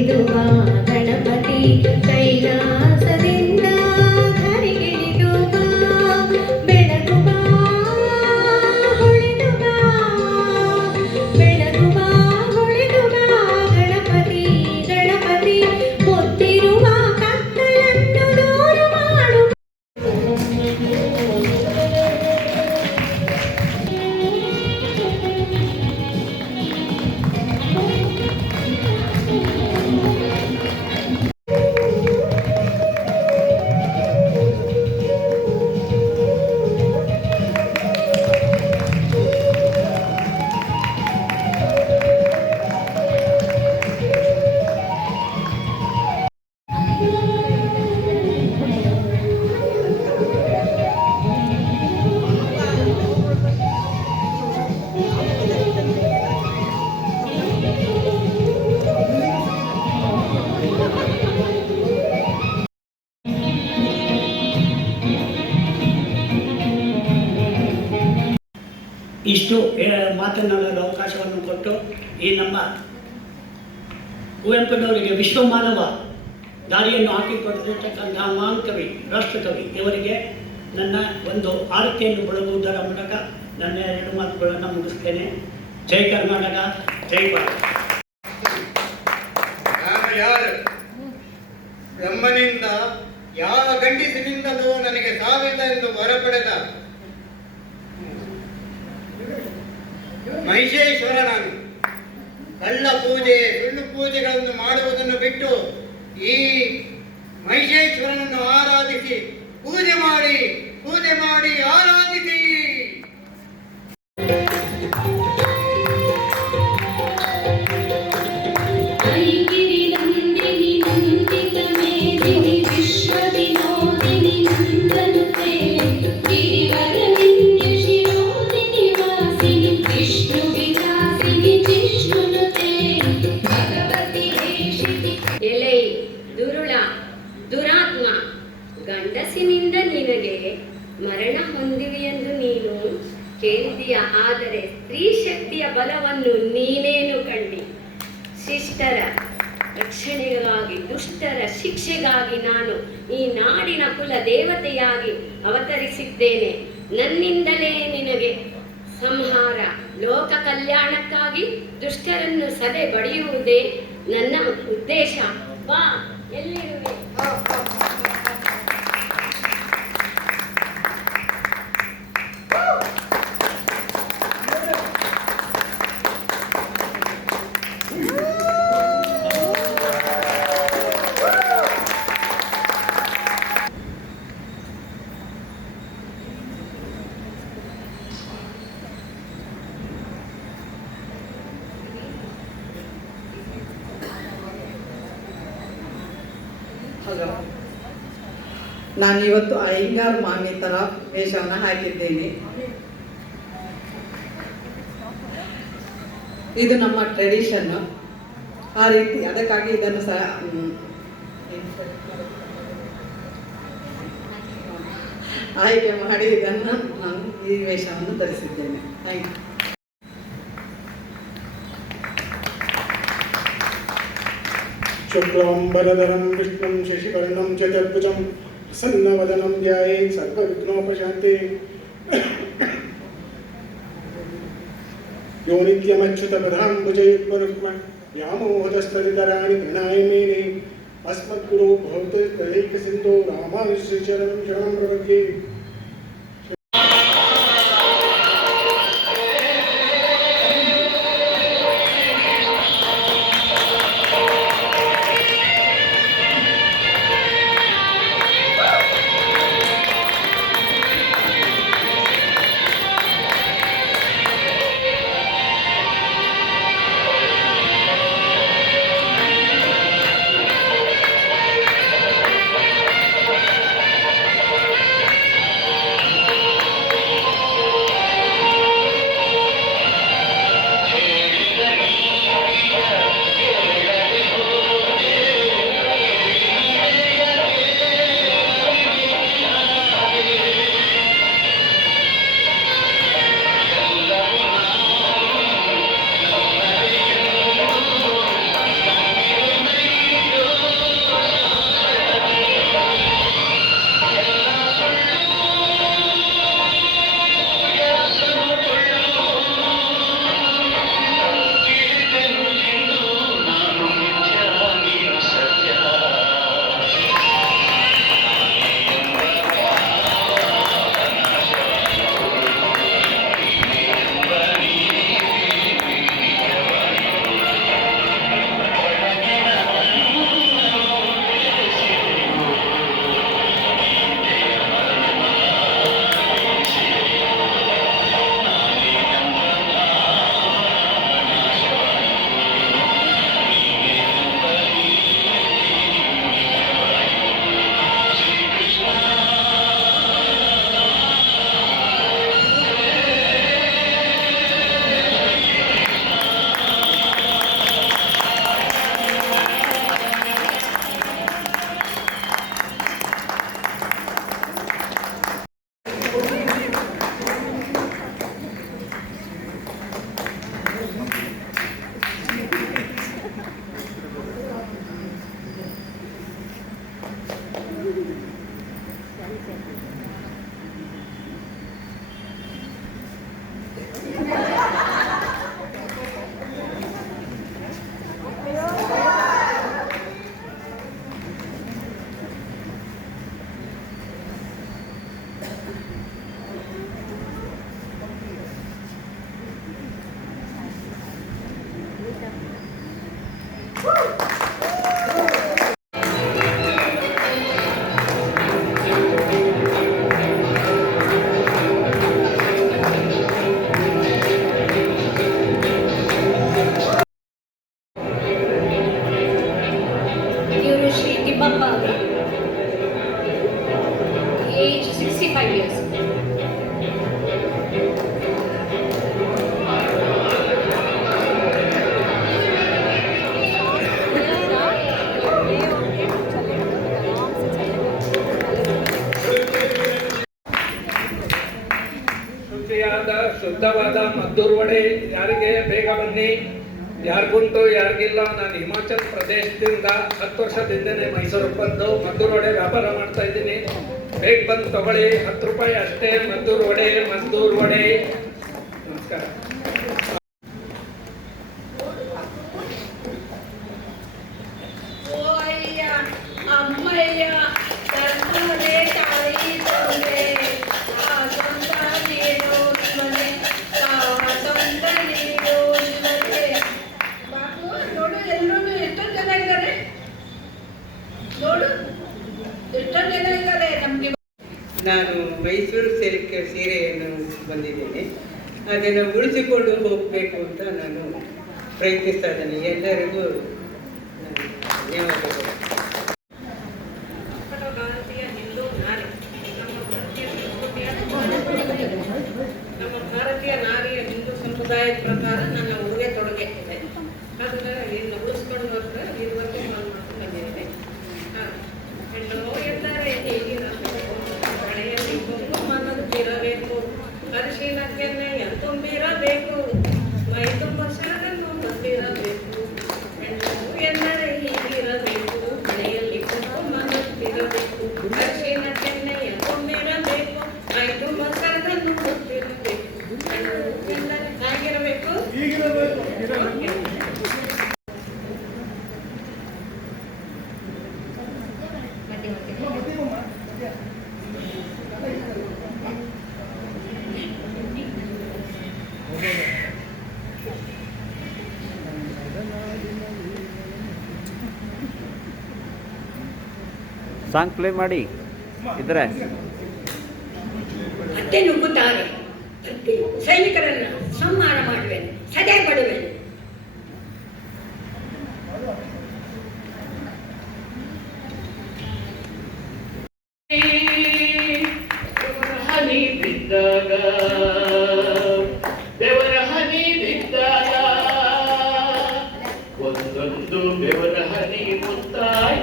ಒಲಿದು ಬಾ ಮಾತನಾಡಲು ಅವಕಾಶವನ್ನು ಕೊಟ್ಟು ಈ ನಮ್ಮ ಕುವೆಂಪುನವರಿಗೆ ವಿಶ್ವಮಾನವ ದಾರಿಯನ್ನು ಹಾಕಿಕೊಟ್ಟಿರ್ತಕ್ಕಂಥ ಮಹಾನ್ ಕವಿ ರಾಷ್ಟ್ರಕವಿ ಇವರಿಗೆ ನನ್ನ ಒಂದು ಆರತಿಯನ್ನು ಬಳಗುವುದರ ಮೂಲಕ ನನ್ನ ಎರಡು ಮಾತುಗಳನ್ನು ಮುಗಿಸ್ತೇನೆ. ಜೈ ಕರ್ನಾಟಕ, ಜೈ ಭಾರತ. ಯಾರು? ಬ್ರಹ್ಮನಿಂದ ಯಾವ ಗಂಡಿಸಿನಿಂದಲೂ ನನಗೆ ಸಾವಿಲ್ಲ ಎಂದು ಹೊರಪಡೆದ ಮಹಿಷೇಶ್ವರ ನಾನು. ಕಳ್ಳ ಪೂಜೆ ಸುಳ್ಳು ಪೂಜೆಗಳನ್ನು ಮಾಡುವುದನ್ನು ಬಿಟ್ಟು ಈ ಮಹಿಷೇಶ್ವರನನ್ನು ಆರಾಧಿಸಿ, ಪೂಜೆ ಮಾಡಿ ಪೂಜೆ ಮಾಡಿ, ಆರಾಧಿಸಿ. ಅವತರಿಸಿದ್ದೇನೆ ನನ್ನಿಂದಲೇ ನಿನಗೆ ಸಂಹಾರ. ಲೋಕ ಕಲ್ಯಾಣಕ್ಕಾಗಿ ದುಷ್ಟರನ್ನು ಸದೆ ಬಡಿಯುವುದೇ ನನ್ನ ಉದ್ದೇಶ. ಬಾ ಎಲ್ಲಿರುವೆ? ನಾನು ಇವತ್ತು ಅಯ್ಯಂಗಾರ್ ಮಾಮಿ ಥರ ವೇಷವನ್ನು ಹಾಕಿದ್ದೇನೆ ಇದು ನಮ್ಮ ಟ್ರೆಡಿಷನ್ ಆ ರೀತಿ ಅದಕ್ಕಾಗಿ ಇದನ್ನು ಸಹ ಮ್, ಆಯ್ಕೆ ಮಾಡಿ ಇದನ್ನು ನಾನು ಈ ವೇಷವನ್ನು ಧರಿಸಿದ್ದೇನೆ ಥ್ಯಾಂಕ್ ಯು शुक्लाम्बरधरं विष्णुं शशिवर्णं चतुर्भुजं प्रसन्नवदनं ध्यायेत् सर्वविघ्नोपशान्ते। यो नित्यमच्युतपदां भुजयुग्मरुक्म व्यामोहदस्तदितराणि गृणाय मेने अस्मद्गुरो भवतैकसिन्धो चरणं शरणं प्रपद्ये ತಗೊಳ್ಳಿ ಹತ್ತು ರೂಪಾಯಿ ಅಷ್ಟೇ ಮಂದೂರ್ ವಡೆ ಮಂದೂರ್ ವಡೆ. ನಮಸ್ಕಾರ. ಪ್ರಯತ್ನಿಸ್ತಾ ಇದ್ದೇನೆ. ಎಲ್ಲರಿಗೂ ಧನ್ಯವಾದಗಳು. ನಮ್ಮ ಭಾರತೀಯ ನಾರಿಯ ಹಿಂದೂ ಸಂಪ್ರದಾಯದ ಪ್ರಕಾರ ಸಾಂಗ್ ಪ್ಲೇ ಮಾಡಿ ಇದ್ರೆ. ಸೈನಿಕರನ್ನ ಸಂಹಾರ ಮಾಡುವೆ ಸದೆ ಪಡುವೆನು புத்தாய்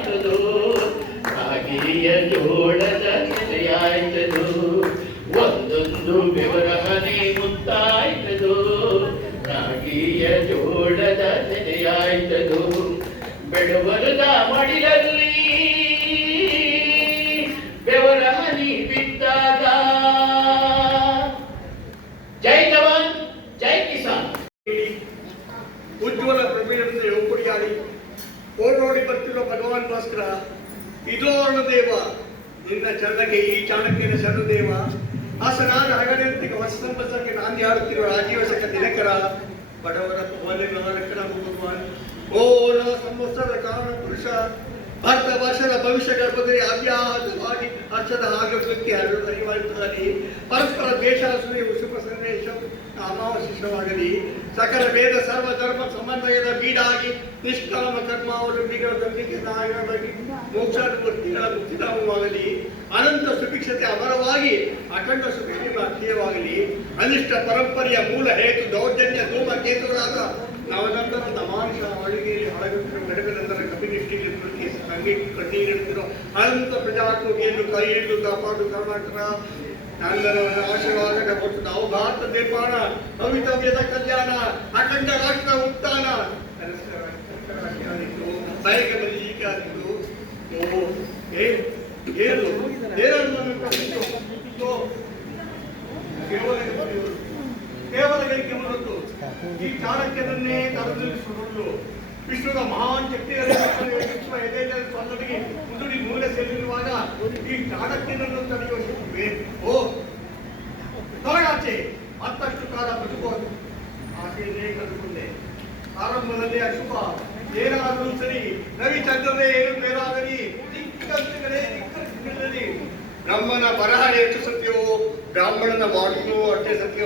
ಕಾರಣ ಪುರುಷ ಭಾರತ ವರ್ಷದ ಭವಿಷ್ಯ ಗರ್ಭದಲ್ಲಿ ಅವ್ಯಾಹತವಾಗಿ ಹರ್ಷದ ಆಗಮನಕ್ಕೆ ಅರಿವಾಗುತ್ತಾನೆ ಪರಸ್ಪರ ದೇಶ ಸುರಿಯುವ ಶುಭ ಸಂದೇಶ ಅಮಾವಶಿಷ್ಟವಾಗಲಿ ಸಕಲ ವೇದ, ಸರ್ವ ಧರ್ಮ ಸಮನ್ವಯದ ಬೀಡಾಗಿ ನಿಷ್ಕಾಮ ಕರ್ಮ ಅವಲಂಬಿಗಳ ನಂಬಿಕೆ ಮೋಕ್ಷಾನುಮೂರ್ತಿಗಳ ಮುಕ್ತಿಧಾಮವಾಗಲಿ. ಅನಂತ ಸುಭಿಕ್ಷತೆ ಅಮರವಾಗಿ ಅಖಂಡ ಸುಖಿಗಳ ಅಧ್ಯಯವಾಗಲಿ ಅನಿಷ್ಟ ಪರಂಪರೆಯ ಮೂಲ ಹೇತು ದೌರ್ಜನ್ಯ ಧೂಮ ಕೇತುಗಳಾದ ನವನಂದನ ನಮಾಂಶ ಅಳಿಗೆಯಲ್ಲಿ ಹಳಗುತ್ತಿರುವ ನಡೆಗದಂದರ ಕಪಿನಿಷ್ಠಿಗೆ ತಂಗಿ ಕಣ್ಣೀರಿಡುತ್ತಿರೋ ಅನಂತ ಕೈ ಹಿಡಿದು ಕಾಪಾಡು ಕರ್ನಾಟಕ ನಂದನವರ ಆಶೀರ್ವಾದ ಕೊಟ್ಟು ನಾವು ಭಾರತ ನಿರ್ಮಾಣ, ಭವಿತವ್ಯದ ಕಲ್ಯಾಣ, ಅಖಂಡ ರಾಷ್ಟ್ರ ಉತ್ಥಾನ. ಬಯಕೆ ಬರೀ ಹೀಗೆ ಆಗಿದ್ದು ಓ, ಏ, ಏನು? ದೇವರನ್ನು ಈ ಚಾಣಕ್ಯನನ್ನೇ ತಲೆನಿಲ್ಲಿಸುವುದು ವಿಶ್ವದ ಮಹಾನ್ ಶಕ್ತಿಗಳನ್ನು ವಿಶ್ವ ಎದೆಯಲ್ಲಿ ಸ್ವಂದನಿಗೆ ಮುದುಡಿ ಮೂಲೆ ಸೇರಿರುವಾಗ ಈ ಚಾಣಕ್ಯನನ್ನು ತಡೆಯುವ ಶಕ್ತಿವೆ ಓ ಹೊರಗಾಚೆ ಮತ್ತಷ್ಟು ಕಾಲ ಬದುಕೋದು ಆಸೆಯನ್ನೇ ಕಳೆದುಕೊಂಡೆ ಆರಂಭದಲ್ಲಿ ಅಶುಭ, ಏನಾದರೂ ಸರಿ, ರವಿಚಂದ್ರನೇ ಏನು ಬೇರಾಗಲಿ ದಿಕ್ಕಂತಗಳೇ ಬ್ರಹ್ಮನ ಬರಹ ಎಷ್ಟು ಸತ್ಯವೋ ಬ್ರಾಹ್ಮಣನ ವಾಣಿಯೂ ಅಷ್ಟೇ ಸತ್ಯವಾಗಬೇಕು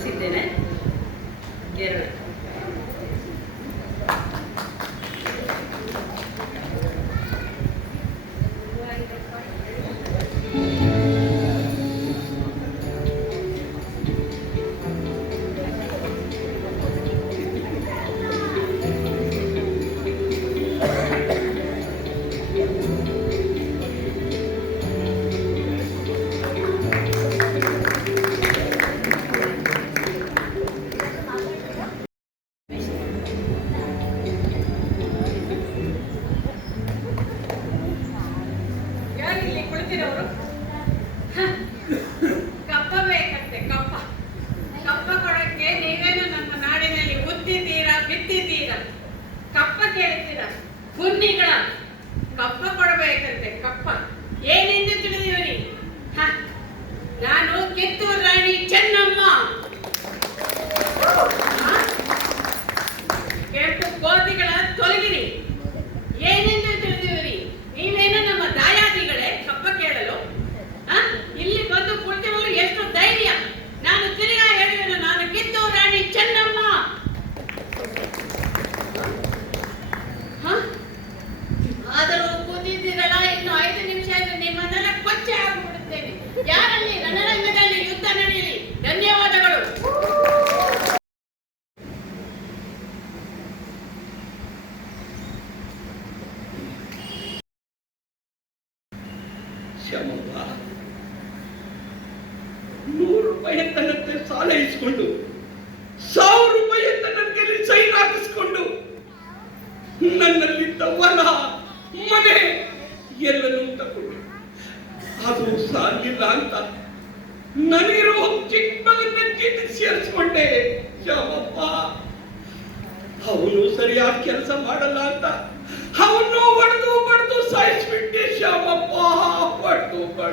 ವಸ್ತ್ರವನ್ನು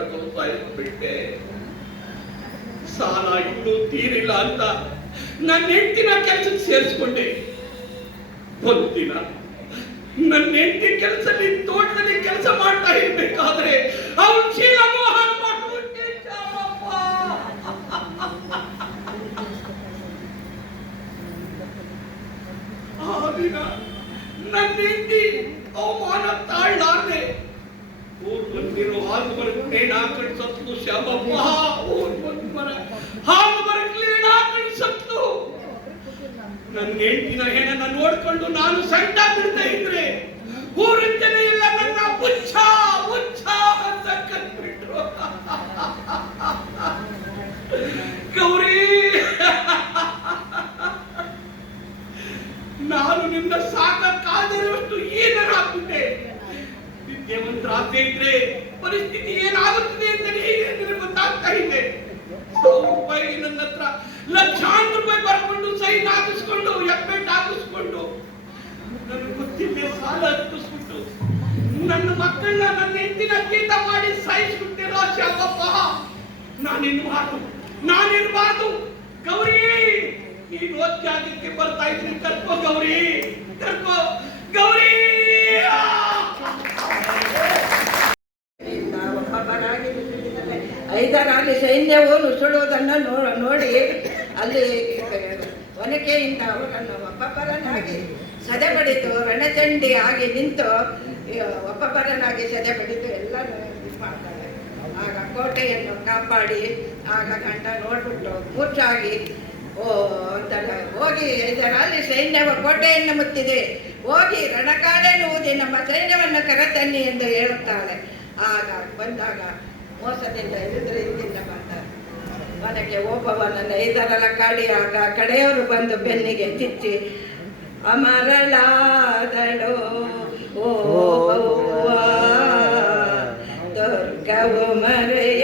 ಬಡ್ದು ಬಿಟ್ಟೆ ಸಾಲ ಇನ್ನೂ ತೀರಿಲ್ಲ ಅಂತ ನನ್ನ ಹೆಂಡತಿನ ಕೆಲಸಕ್ಕೆ ಸೇರಿಸ್ಕೊಂಡೆ. ಒಂದು ನನ್ನ ಹೆಂಡತಿ ಕೆಲಸದಲ್ಲಿ ತೋಟದಲ್ಲಿ ಕೆಲಸ ಮಾಡ್ತಾ ಇರ್ಬೇಕಾದ್ರೆ ಅವನು ಶೀಲ ಮೋಹನ್ ಆ ದಿನ ನನ್ನ ಹೆಂಡತಿ ಅವಮಾನ ತಾಳ್ಲಾರ್ದೆ ಬಂದಿರೋ ಹಾಲು ಬರಕ್ ನೇಣ್ ಹಾಕೊಂಡು ಸತ್ತು ಶ್ಯಾಮಪ್ಪ ಊರ್ ಬಂದ್ ಮರ ಹಾಲು ಬರಕ್ ನೇಣ್ ಹಾಕೊಂಡು ಸತ್ತು ನನ್ನ ಹೆಂಡತಿನ ಹೆಣನ ನೋಡ್ಕೊಂಡು ನಾನು ಸಣ್ಣ ಬಿಡ್ತಾ ಇದ್ರೆ ಊರಿಂದನೇ ಇಲ್ಲ ನನ್ನ ಹುಚ್ಚ ಹುಚ್ಚ ಅಂತ ಕತ್ಬಿಟ್ರು ಗೌರಿ, ನಾನು ನಿನ್ನ ಸಾಕಕ್ಕಾಗಿರುವಷ್ಟು ಏನರ ಆಗ್ಬಿಟ್ಟೆ ವಿದ್ಯಾವಂತರಾಗದೇ ಇದ್ರೆ ಪರಿಸ್ಥಿತಿ ಏನಾಗುತ್ತದೆ ಅಂತ ಹೇಗೆ ಗೊತ್ತಾಗ್ತಾ ಇದೆ? ರೂಪಾಯಿ ನನ್ನ ಹತ್ರ ಲಕ್ಷಾಂತರ ರೂಪಾಯಿ ಬರ್ಕೊಂಡು ಸೈನ್ ಹಾಕಿಸ್ಕೊಂಡು ಎಪ್ಪೆಟ್ ಹಾಕಿಸ್ಕೊಂಡು, ನನಗೆ ಗೊತ್ತಿಲ್ಲ, ಸಾಲ ಹತ್ತಿಸ್ಬಿಟ್ಟು ನನ್ನ ಮಕ್ಕಳನ್ನ ನನ್ನ ಹೆಂಡತಿನ ಕೀಟ ಮಾಡಿ ಸಾಯಿಸ್ಬಿಟ್ಟಿರೋ ಶಾಪಪ್ಪ ನಾನಿರ್ಬಾರ್ದು ನಾನಿರ್ಬಾರ್ದು ಗೌರಿ, ನೀನು ಜಾಗಕ್ಕೆ ಬರ್ತಾ ಇದ್ದೀನಿ. ಕರ್ಕೋ ಗೌರಿ ಕರ್ಕೋ ಗೌರಿ ಆ! ನಾವು ಸೈನ್ಯವು ನುಸುಳುವುದನ್ನು ನೋಡಿ, ಅಲ್ಲಿ ಒನಕೆಯಿಂದ ಅವರನ್ನು ಒಬ್ಬೊಬ್ಬರನ್ನಾಗಿ ಸದೆ ಬಡಿತು ರಣಚಂಡಿ ಆಗಿ ನಿಂತು ಒಬ್ಬಬ್ಬರನಾಗಿ ಸದೆ ಬಡಿತು ಎಲ್ಲ ಮಾಡ್ತಾರೆ. ಆಗ ಕೋಟೆಯನ್ನು ಕಾಪಾಡಿ, ಆಗ ಕಂಡ ನೋಡ್ಬಿಟ್ಟು ಮೂರ್ಛಾಗಿ, ಓ ಅಂತಾರೆ ಹೋಗಿ, ಇದರಲ್ಲಿ ಸೈನ್ಯವ ಕೋಟೆಯನ್ನು ಮುತ್ತಿದೆ. ಹೋಗಿ ರಣಕಾಲೇನು ಊದಿ, ನಮ್ಮ ಸೈನ್ಯವನ್ನು ಕರೆತನ್ನಿ ಎಂದು ಹೇಳುತ್ತಾಳೆ. ಆಗ ಬಂದಾಗ ಮೋಸದಿಂದ ಬರ್ತಾರೆ ಮನೆಗೆ ಒಬ್ಬವನನ್ನು ಇದರಲ್ಲ ಕಡಿಯಾಗ ಕಡೆಯವರು ಬಂದು ಬೆನ್ನಿಗೆ ಚಿಚ್ಚಿ ಅಮರಳಾದಳು ಓ ದುರ್ಗವು ಮರೆಯದ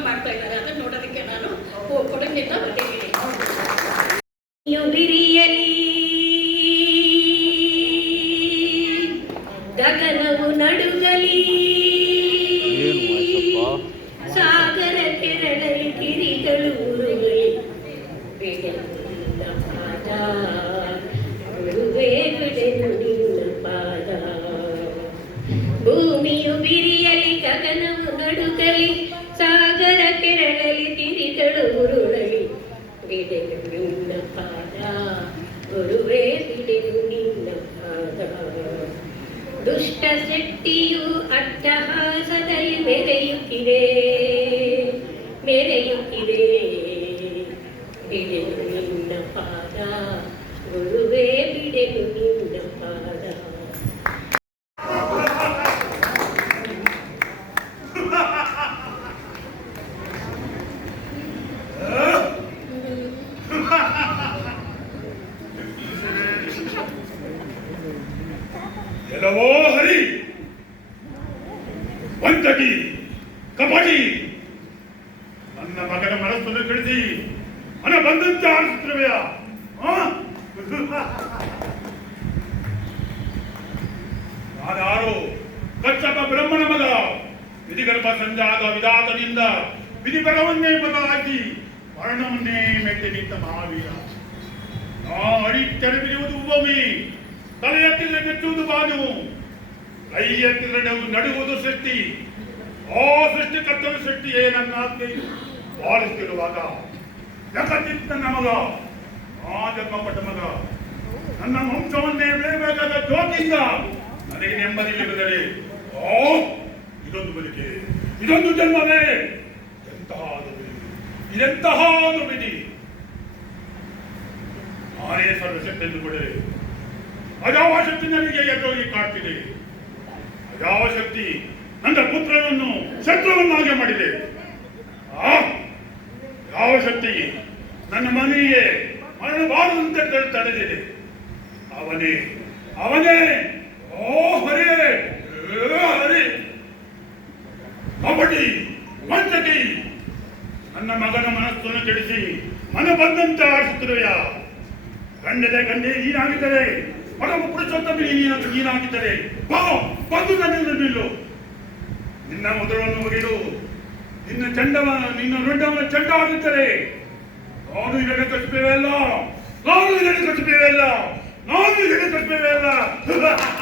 ಮಾಡ್ತಾ ಇದ್ದಾರೆ ಅದನ್ನ ನೋಡೋದಕ್ಕೆ ನಾನು ಕೊಡಗಿಂದ ಬಂದಿದ್ದೀನಿ ದುಷ್ಟ ಶಕ್ತಿಯು ಅಟ್ಟಹಾಸದಲ್ಲಿ ಮೆರೆಯುತ್ತಿದೆ ಮೆರೆಯುತ್ತಿದೆ. ಬಿಡೆನು ನಿನ್ನ ಪಾದ ಗುರುವೇ ಬಿಡೆನು ನಿನ್ನ ಪಾದ ಎಲ್ಲವೋ ಹರಿ ವಂತಟಿ ಕಬಡ್ಡಿ ನನ್ನ ಮಗನ ಮನಸ್ಸನ್ನು ಕೆಡಿಸಿ ಮನ ಬಂದಂತೆ ಆಡಿಸುತ್ತಿರುವೆಯ ನಾನಾರು ಕಚ್ಚಪ್ಪ ಬ್ರಹ್ಮನ ಮಗ. ವಿಧಿಗರ್ಭ ಸಂಜಾತ ವಿಧಾತನಿಂದ ವಿಧಿ ಬಲವನ್ನೇ ಬದಲಾಗಿ ಮರಣವನ್ನೇ ಮೆಟ್ಟಿ ನಿಂತ ಮಹಾವೀರ. ಆ ಅಡಿ ತೆರೆದಿರುವುದು ಉವಮಿ. ತಲೆ ಎತ್ತಿದ್ರೆ ಮೆಚ್ಚುವುದು ಬಾನು. ಕೈ ಎತ್ತಿದ್ರೆ ನಡು- ನಡುವುದು ಸೃಷ್ಟಿ. ಆ ಸೃಷ್ಟಿಕರ್ತನ ಸೃಷ್ಟಿಯೇ ನನ್ನ ಆತ್ಮೆ ಜಗಚಿತ್ ಜಗತ್ತಿತ್ತ ನಮಗ ಆ ಜನ್ಮ ಪಟ್ಟ ಮಗ. ನನ್ನ ವಂಶವನ್ನೇ ಬೆಳೆಯಬೇಕಾದ ಜ್ಯೋತಿಯಿಂದ ನನಗೆ ನೆಮ್ಮದಿ ಓ ಇದೊಂದು ಬದುಕೆ. ಇದೊಂದು ಜನ್ಮವೇ. ಎಂತಹ ಇದೆಂತಹ ವಿಧಿ ನಾನೇ ಅಜಾವ ಶಕ್ತಿ ನನಗೆ ಎದುರೋಗಿ ಕಾಡ್ತಿದೆ. ಅಜಾವಶಕ್ತಿ ನನ್ನ ಪುತ್ರನನ್ನು ಶತ್ರುವನ್ನಾಗಿ ಮಾಡಿದೆ. ಆ ಯಾವ ಶಕ್ತಿ ನನ್ನ ಮನೆಯೇ ಮರಣ ಬಾರದಂತೆ ತಡೆದಿದೆ. ಅವನೇ ಅವನೇ ಓ ಹರಿ ಕಬಡ್ಡಿ ಮಂಚಕಿ ನನ್ನ ಮಗನ ಮನಸ್ಸನ್ನು ಕೆಡಿಸಿ ಮನ ಬಂದಂತೆ ಆಡಿಸುತ್ತಿರುವೆಯ ಗಂಡದೆ ಗಂಡೆ ನೀನಾಗಿದ್ದರೆ, ಪರಮ ಪುರುಷೋತ್ತಮ ನೀನು ನೀನಾಗಿದ್ದರೆ ಬಂದು ನನ್ನಿಂದ ನಿಲ್ಲು. ನಿನ್ನ ಮೊದಲನ್ನು ಒಗೆದು ನಿನ್ನ ಚಂಡವ ನಿನ್ನ ರುಂಡವನ ಚಂಡ ಆಗುತ್ತದೆ ನಾನು ಇದನ್ನು ಕಟ್ಟಿದ್ದೇವೆಲ್ಲ ನಾನು ಇದನ್ನು ಕಟ್ಟಿದ್ದೇವೆಲ್ಲ ನಾನು ಇದನ್ನು ಕಟ್ಟಿದ್ದೇವೆಲ್ಲ